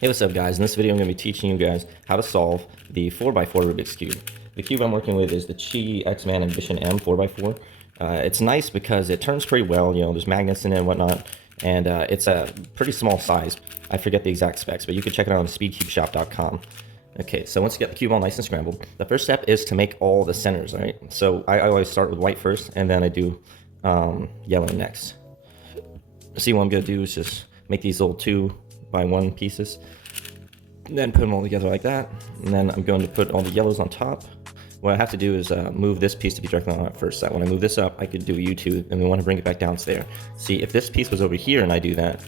Hey, what's up guys? In this video I'm going to be teaching you guys how to solve the 4x4 Rubik's Cube. The cube I'm working with is the Chi X-Man Ambition M 4x4. It's nice because it turns pretty well, you know, there's magnets in it and whatnot, and it's a pretty small size. I forget the exact specs, but you can check it out on speedcubeshop.com. Okay, so once you get the cube all nice and scrambled, the first step is to make all the centers, right? So I always start with white first, and then I do yellow next. See, what I'm going to do is just make these little 2x1 pieces, and then put them all together like that, and then I'm going to put all the yellows on top. What I have to do is move this piece to be directly on it first, so that when I move this up I could do a U2, and we want to bring it back down to there. See, if this piece was over here and I do that,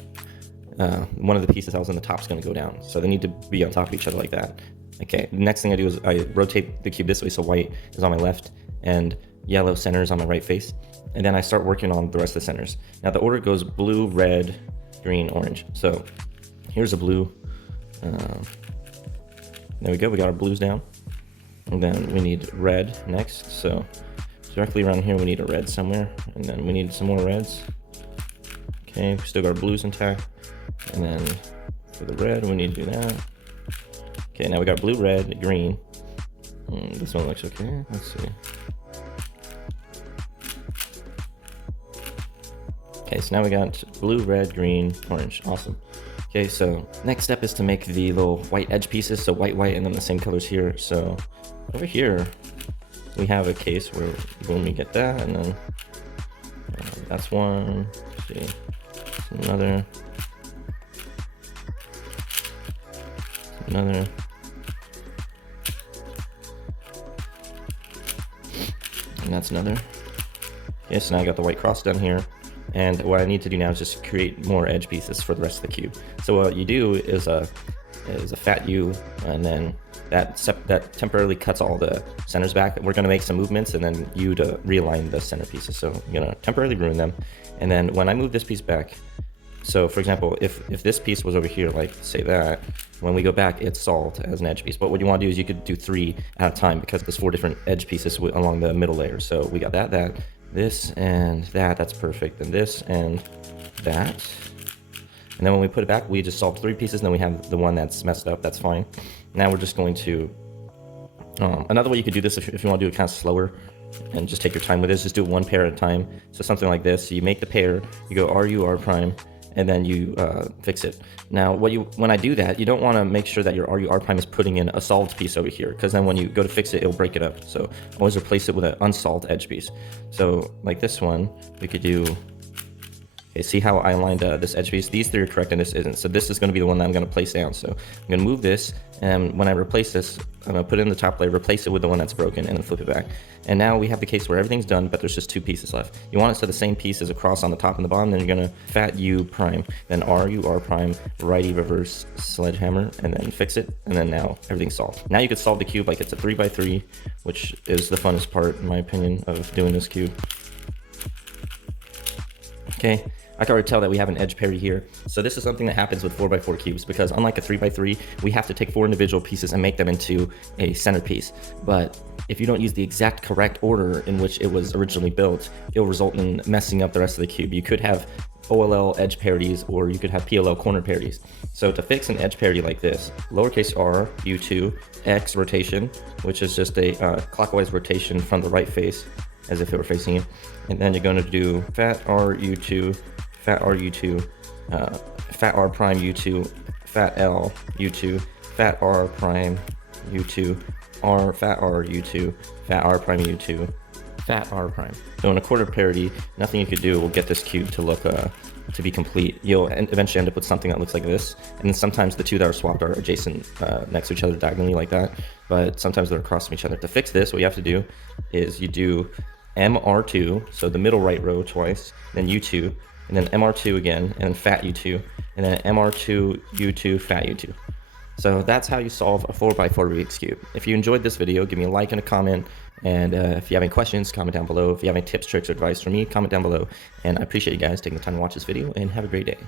one of the pieces that was on the top is going to go down, so they need to be on top of each other like that. Okay, the next thing I do is I rotate the cube this way, so white is on my left and yellow center is on my right face, and then I start working on the rest of the centers. Now the order goes blue, red, green, orange. So here's a blue. There we go, we got our blues down. And then we need red next. So directly around here we need a red somewhere. And then we need some more reds. Okay, we still got our blues intact. And then for the red we need to do that. Okay, now we got blue, red, green. This one looks okay, let's see. Okay, so now we got blue, red, green, orange. Awesome. Okay, so next step is to make the little white edge pieces. So white, white, and then the same colors here. So over here, we have a case where when we get that, and then that's one. Let's see, another, another. And that's another. Okay, so now I got the white cross done here. And what I need to do now is just create more edge pieces for the rest of the cube. So what you do is a fat U, and then that temporarily cuts all the centers back. We're going to make some movements, and then U to realign the center pieces. So I'm going to temporarily ruin them. And then when I move this piece back, so for example, if this piece was over here, like say that, when we go back, it's solved as an edge piece. But what you want to do is you could do 3 at a time, because there's 4 different edge pieces along the middle layer. So we got that, this and that, that's perfect, and this and that. And then when we put it back, we just solved 3 pieces, and then we have the one that's messed up, that's fine. Now we're just going to, another way you could do this if you want to do it kind of slower and just take your time with this, just do it 1 pair at a time. So something like this, so you make the pair, you go RU, R prime, and then you fix it. Now when I do that, you don't want to make sure that your RU, R prime is putting in a solved piece over here, because then when you go to fix it, it'll break it up. So always replace it with an unsolved edge piece. So like this one, we could do, okay, see how I aligned this edge piece? These 3 are correct and this isn't. So this is going to be the one that I'm going to place down. So I'm going to move this, and when I replace this, I'm going to put it in the top layer, replace it with the one that's broken, and then flip it back. And now we have the case where everything's done, but there's just 2 pieces left. You want it so the same piece is across on the top and the bottom, then you're going to fat U prime, then RU, R prime, righty reverse sledgehammer, and then fix it, and then now everything's solved. Now you could solve the cube like it's a 3x3, which is the funnest part, in my opinion, of doing this cube. Okay, I can already tell that we have an edge parity here. So this is something that happens with 4x4 cubes, because unlike a 3x3, we have to take 4 individual pieces and make them into a centerpiece. But if you don't use the exact correct order in which it was originally built, it'll result in messing up the rest of the cube. You could have OLL edge parities, or you could have PLL corner parities. So to fix an edge parity like this, lowercase r, U2, X rotation, which is just a clockwise rotation from the right face, as if it were facing you. And then you're going to do fat R U2, fat R U2, fat R prime U2, fat L U2, fat R prime U2, R fat R U2, fat R prime U2, fat R prime. So in a quarter parity, nothing you could do will get this cube to look to be complete. You'll eventually end up with something that looks like this, and then sometimes the 2 that are swapped are adjacent next to each other diagonally like that, but sometimes they're across from each other. To fix this, what you have to do is you do MR2, so the middle right row twice, then U2, and then MR2 again, and then fat U2, and then MR2, U2, fat U2. So that's how you solve a 4x4 Rubik's Cube. If you enjoyed this video, give me a like and a comment, and if you have any questions, comment down below. If you have any tips, tricks, or advice for me, comment down below. And I appreciate you guys taking the time to watch this video, and have a great day.